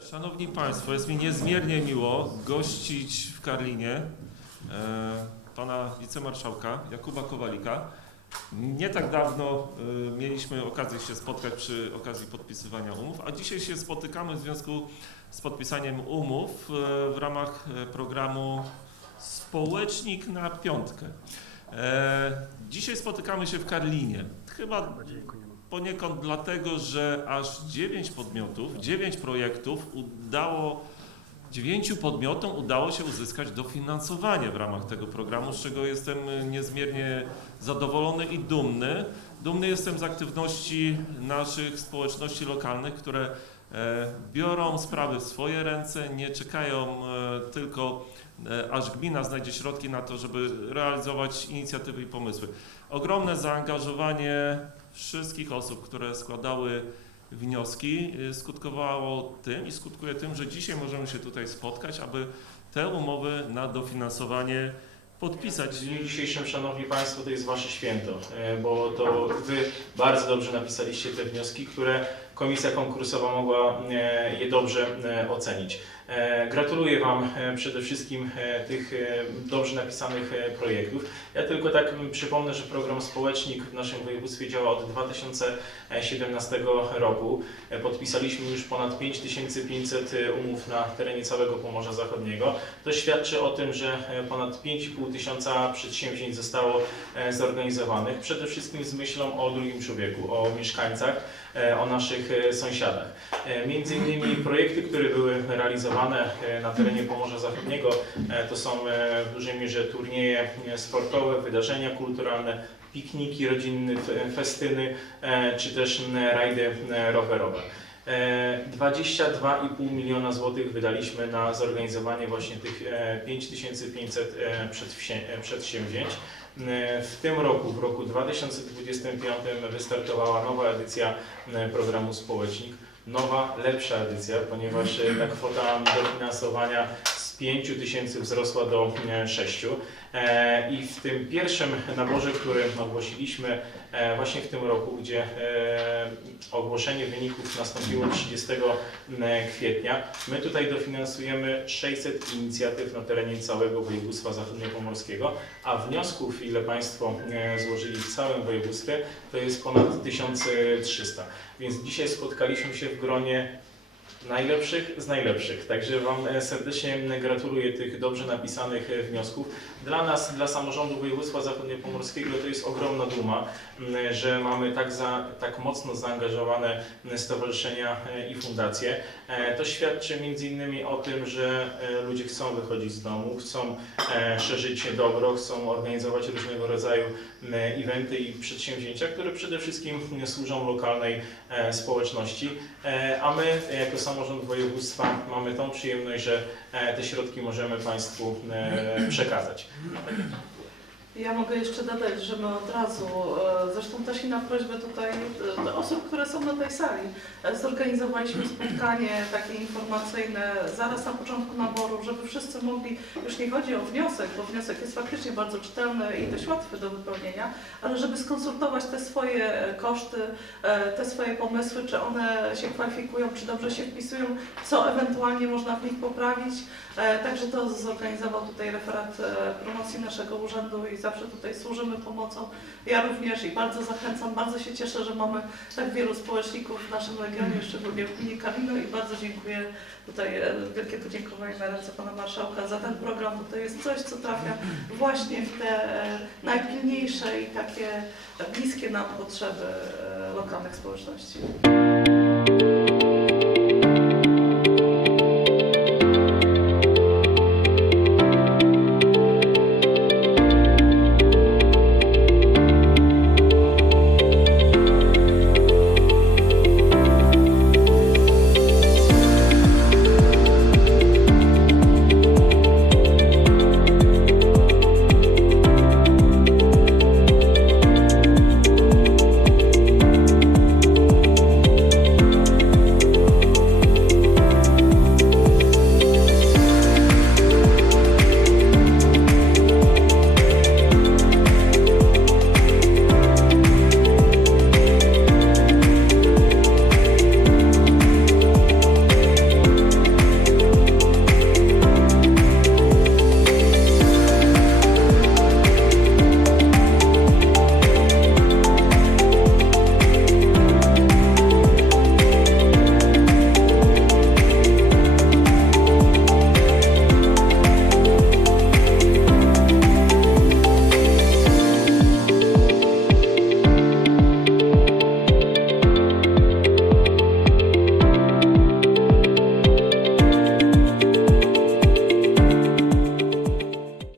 Szanowni Państwo, jest mi niezmiernie miło gościć w Karlinie e, pana wicemarszałka Jakuba Kowalika. Nie tak dawno e, mieliśmy okazję się spotkać przy okazji podpisywania umów, a dzisiaj się spotykamy w związku z podpisaniem umów e, w ramach e, programu Społecznik na piątkę. E, Dzisiaj spotykamy się w Karlinie. Chyba poniekąd dlatego, że aż 9 podmiotów, 9 projektów udało, 9 podmiotom udało się uzyskać dofinansowanie w ramach tego programu, z czego jestem niezmiernie zadowolony i dumny. Dumny jestem z aktywności naszych społeczności lokalnych, które e, biorą sprawy w swoje ręce, nie czekają e, tylko e, aż gmina znajdzie środki na to, żeby realizować inicjatywy i pomysły. Ogromne zaangażowanie wszystkich osób, które składały wnioski, y, skutkowało tym i skutkuje tym, że dzisiaj możemy się tutaj spotkać, aby te umowy na dofinansowanie podpisać. W dniu dzisiejszym, Szanowni Państwo, to jest Wasze święto, e, bo to Wy bardzo dobrze napisaliście te wnioski, które komisja konkursowa mogła e, je dobrze e, ocenić. E, Gratuluję Wam e, przede wszystkim e, tych dobrze napisanych projektów. Ja tylko tak przypomnę, że program Społecznik w naszym województwie działa od 2017 roku. Podpisaliśmy już ponad 5500 umów na terenie całego Pomorza Zachodniego. To świadczy o tym, że ponad 5,5 tysiąca przedsięwzięć zostało zorganizowanych, przede wszystkim z myślą o drugim człowieku, o mieszkańcach, o naszych sąsiadach. Między innymi projekty, które były realizowane e, na terenie Pomorza Zachodniego, e, to są e, w dużej mierze turnieje sportowe, wydarzenia kulturalne, pikniki rodzinne, festyny, czy też rajdy rowerowe. E, 22,5 miliona złotych wydaliśmy na zorganizowanie właśnie tych e, 5500 e, przedwsię- e, przedsięwzięć. W tym roku, w roku 2025 wystartowała nowa edycja programu Społecznik. Nowa, lepsza edycja, ponieważ ta kwota dofinansowania z 5 tysięcy wzrosła do 6. I w tym pierwszym naborze, który ogłosiliśmy e, właśnie w tym roku, gdzie e, ogłoszenie wyników nastąpiło 30 kwietnia, my tutaj dofinansujemy 600 inicjatyw na terenie całego województwa zachodniopomorskiego, a wniosków, ile Państwo e, złożyli w całym województwie, to jest ponad 1300. Więc dzisiaj spotkaliśmy się w gronie najlepszych z najlepszych. Także Wam e, serdecznie gratuluję tych dobrze napisanych e, wniosków. Dla nas, dla samorządu województwa zachodniopomorskiego to jest ogromna duma, że mamy tak, za, tak mocno zaangażowane stowarzyszenia e, i fundacje. To świadczy między innymi o tym, że ludzie chcą wychodzić z domu, chcą szerzyć dobro, chcą organizować różnego rodzaju eventy i przedsięwzięcia, które przede wszystkim służą lokalnej społeczności. A my, jako samorząd województwa, mamy tą przyjemność, że e, te środki możemy Państwu e, przekazać. Ja mogę jeszcze dodać, że my od razu, e, zresztą też i na prośbę tutaj e, do osób, które są na tej sali, e, zorganizowaliśmy spotkanie takie informacyjne zaraz na początku naboru, żeby wszyscy mogli, już nie chodzi o wniosek, bo wniosek jest faktycznie bardzo czytelny i dość łatwy do wypełnienia, ale żeby skonsultować te swoje koszty, te swoje pomysły, czy one się kwalifikują, czy dobrze się wpisują, co ewentualnie można w nich poprawić. Także to zorganizował tutaj referat promocji naszego urzędu i zawsze tutaj służymy pomocą. Ja również i bardzo zachęcam, bardzo się cieszę, że mamy tak wielu społeczników w naszym regionie, szczególnie w gminie Kalino i bardzo dziękuję tutaj e, wielkie podziękowanie na ręce Pana Marszałka za ten program, bo to jest coś, co trafia właśnie w te e, najpilniejsze i takie bliskie nam potrzeby e, lokalnych społeczności.